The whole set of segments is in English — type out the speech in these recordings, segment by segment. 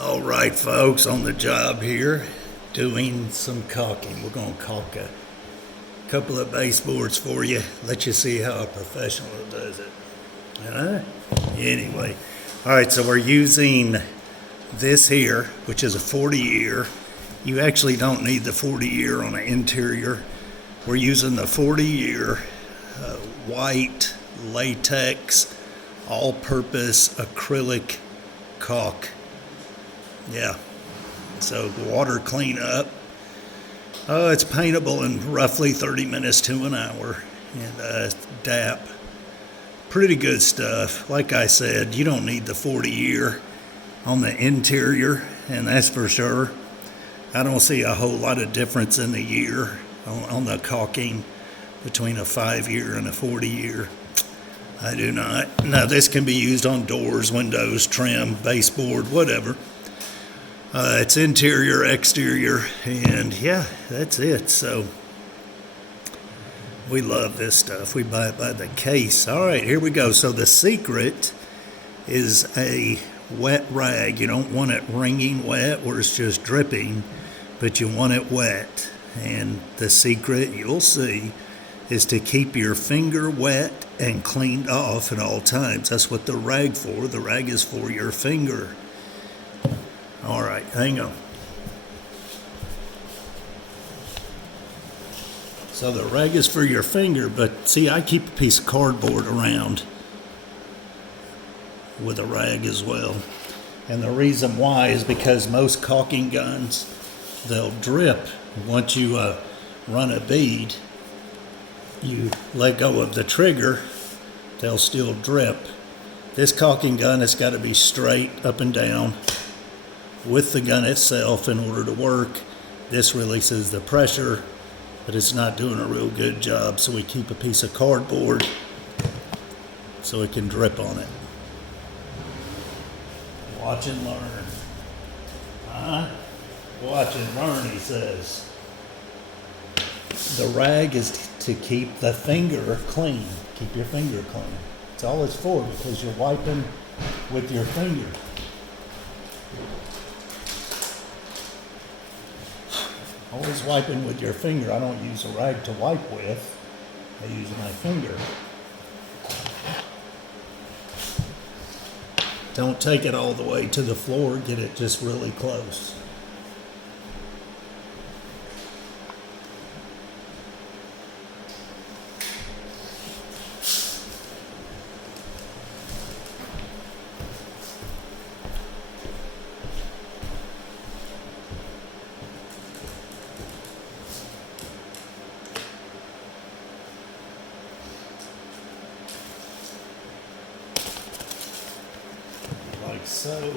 All right, folks, on the job here, doing some caulking. We're going to caulk a couple of baseboards for you, let you see how a professional does it. Anyway, all right, so we're using this here, which is a 40-year. You actually don't need the 40-year on an interior. We're using the 40-year white latex all-purpose acrylic caulk. Yeah, so water cleanup. It's paintable in roughly 30 minutes to an hour, and DAP. Pretty good stuff. Like I said, you don't need the 40-year on the interior, and that's for sure. I don't see a whole lot of difference in the year on the caulking between a 5-year and a 40-year. I do not. Now, this can be used on doors, windows, trim, baseboard, whatever. It's interior, exterior, and yeah, that's it. So we love this stuff. We buy it by the case. All right, here we go. So the secret is a wet rag. You don't want it wringing wet where it's just dripping, but you want it wet. And the secret, you'll see, is to keep your finger wet and cleaned off at all times. That's what the rag for. The rag is for your finger. All right, hang on. So the rag is for your finger, but see, I keep a piece of cardboard around with a rag as well. And the reason why is because most caulking guns, they'll drip. Once you run a bead, you let go of the trigger, they'll still drip. This caulking gun has got to be straight up and down with the gun itself in order to work. This releases the pressure, but it's not doing a real good job, so we keep a piece of cardboard so it can drip on it. Watch and learn. Watch and learn, he says. The rag is to keep the finger clean. Keep your finger clean. That's all it's for, because you're wiping with your finger. Always wiping with your finger. I don't use a rag to wipe with. I use my finger. Don't take it all the way to the floor. Get it just really close. Like so.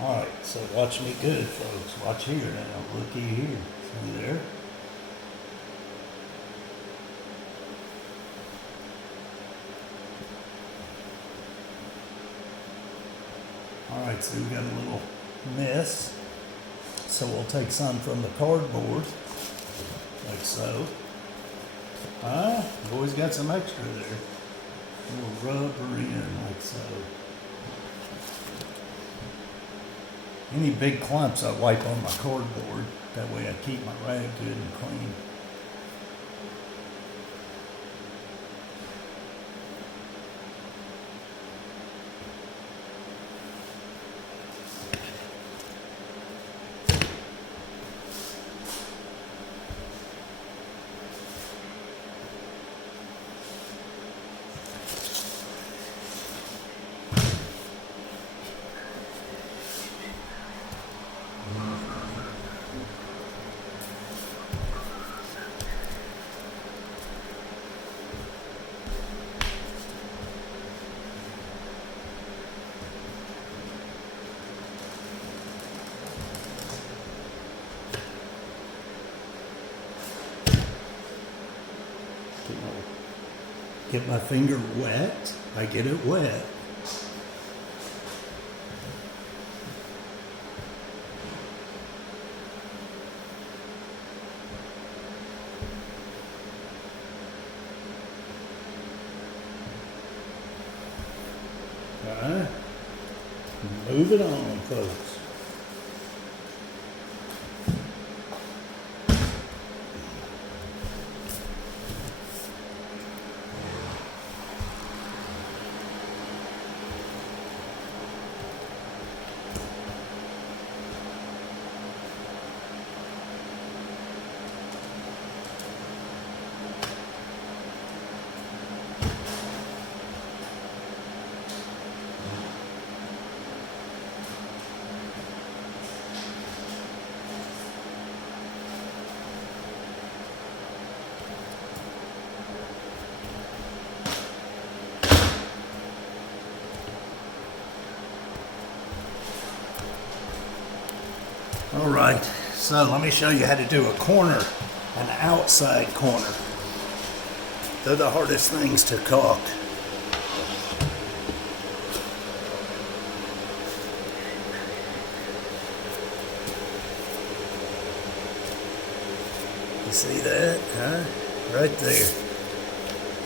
All right, so watch me good, folks. Watch here now. Looky here. See there? All right, so we got a little mess. So we'll take some from the cardboard, like so. Always got some extra there. A little rubber in, like so. Any big clumps I wipe on my cardboard. That way I keep my rag good and clean. Get my finger wet. I get it wet. All right. Move it on, folks. All right, so let me show you how to do a corner, an outside corner. They're the hardest things to caulk. You see that, huh? Right there.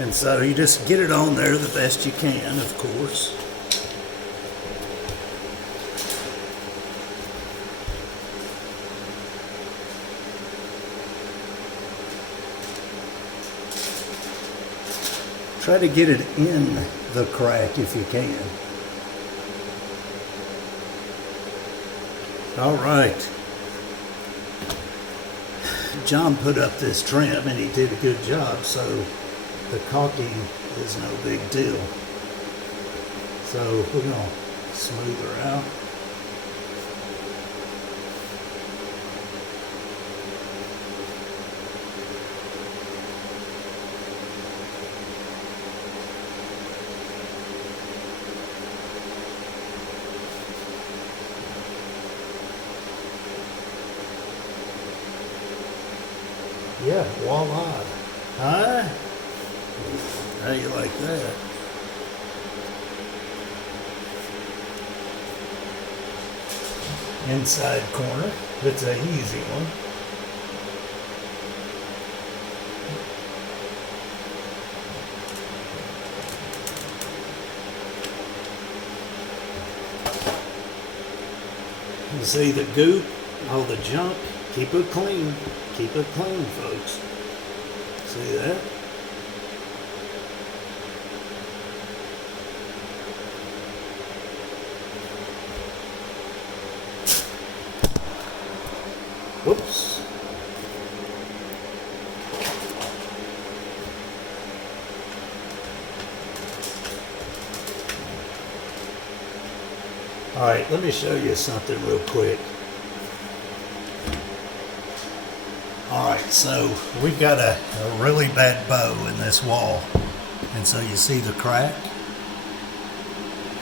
And so you just get it on there the best you can, of course. Try to get it in the crack if you can. All right. John put up this trim and he did a good job, so the caulking is no big deal. So we're gonna smooth her out. Yeah, voila. Huh? How you like that? Inside corner. That's an easy one. You see the goop, all the junk, keep it clean. Keep it clean, folks. See that? Whoops. All right, let me show you something real quick. All right, so we've got a really bad bow in this wall. And so you see the crack?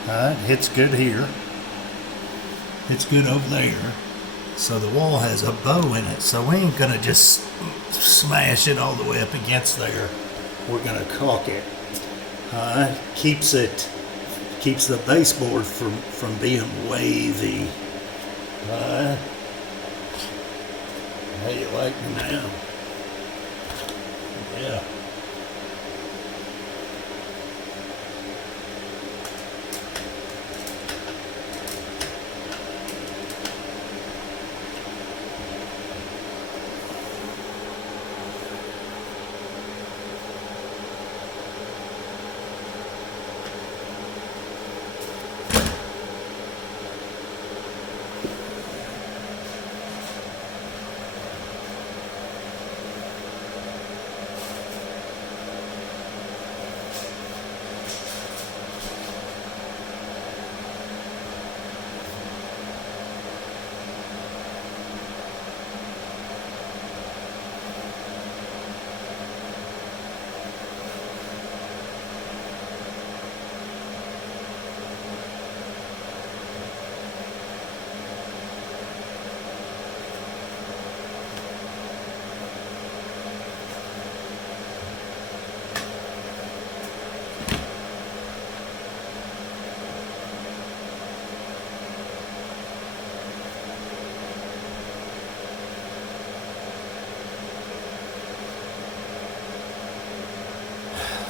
It hits good here. It's good over there. So the wall has a bow in it. So we ain't gonna just smash it all the way up against there. We're gonna caulk it. Keeps the baseboard from being wavy. How you like me now? Yeah.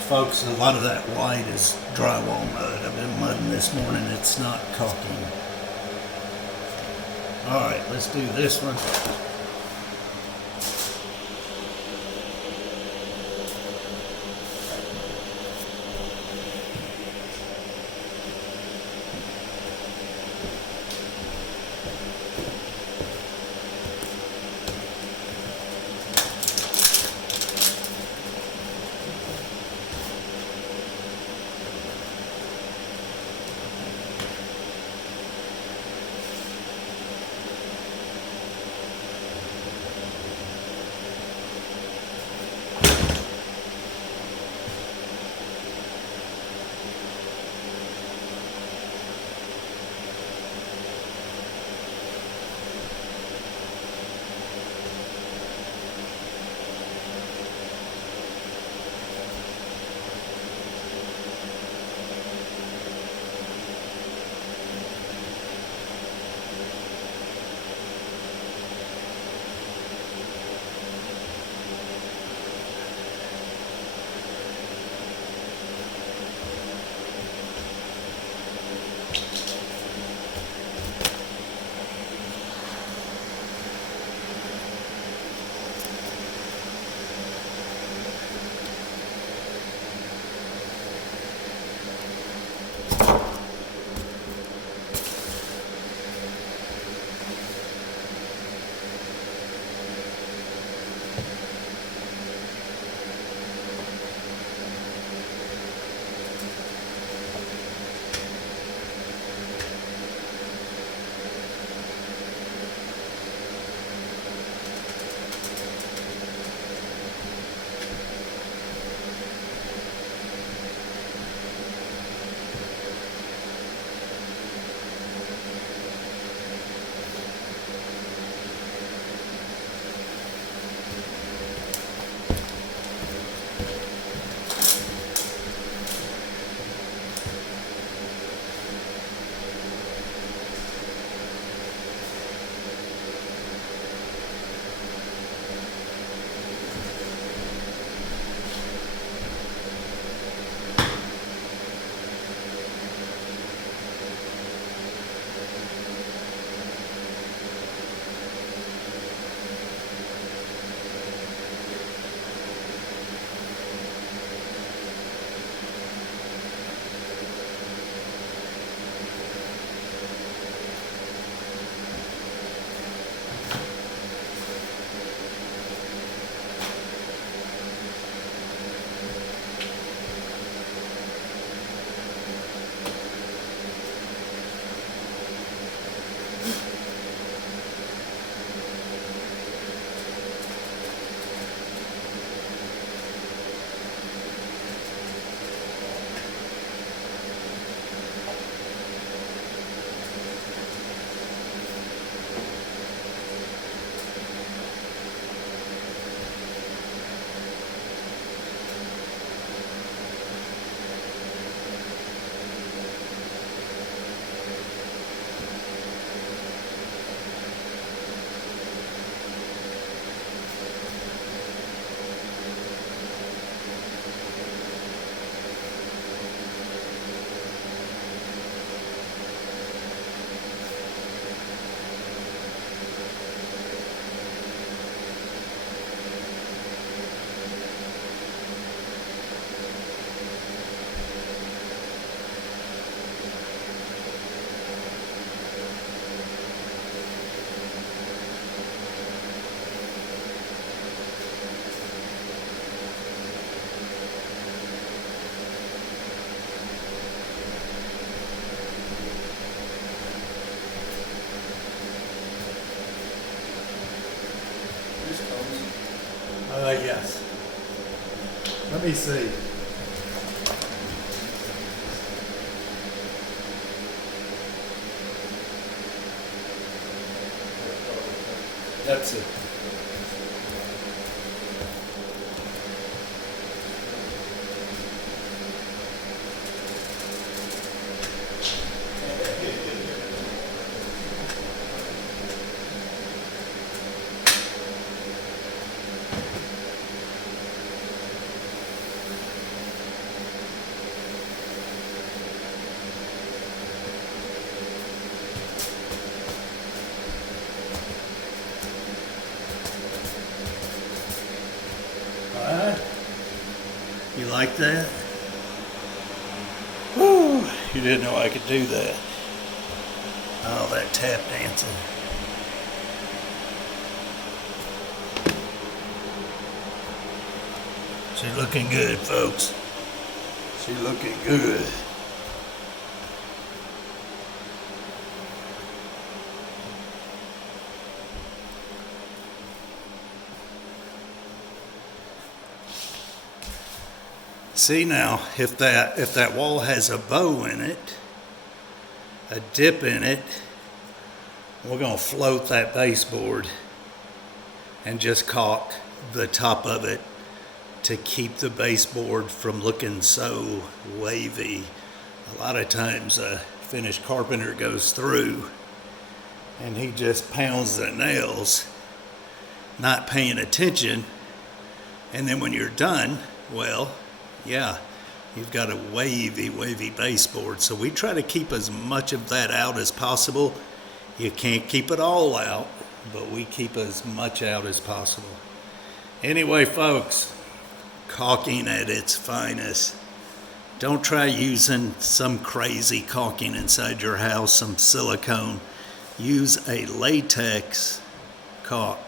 Folks, a lot of that white is drywall mud. I've been mudding this morning. It's not caulking. All right, let's do this one. Yes. Let me see. That's it. like that? Woo! You didn't know I could do that. Oh, that tap dancing. She's looking good, folks. She's looking good. See now, if that wall has a bow in it, a dip in it, we're going to float that baseboard and just caulk the top of it to keep the baseboard from looking so wavy. A lot of times a finished carpenter goes through and he just pounds the nails, not paying attention, and then when you're done, well, yeah, you've got a wavy baseboard. So we try to keep as much of that out as possible. You can't keep it all out, but we keep as much out as possible. Anyway, folks, caulking at its finest. Don't try using some crazy caulking inside your house, some silicone. Use a latex caulk.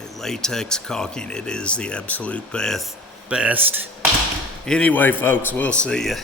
A latex caulking. It is the absolute best. Anyway, folks, we'll see you.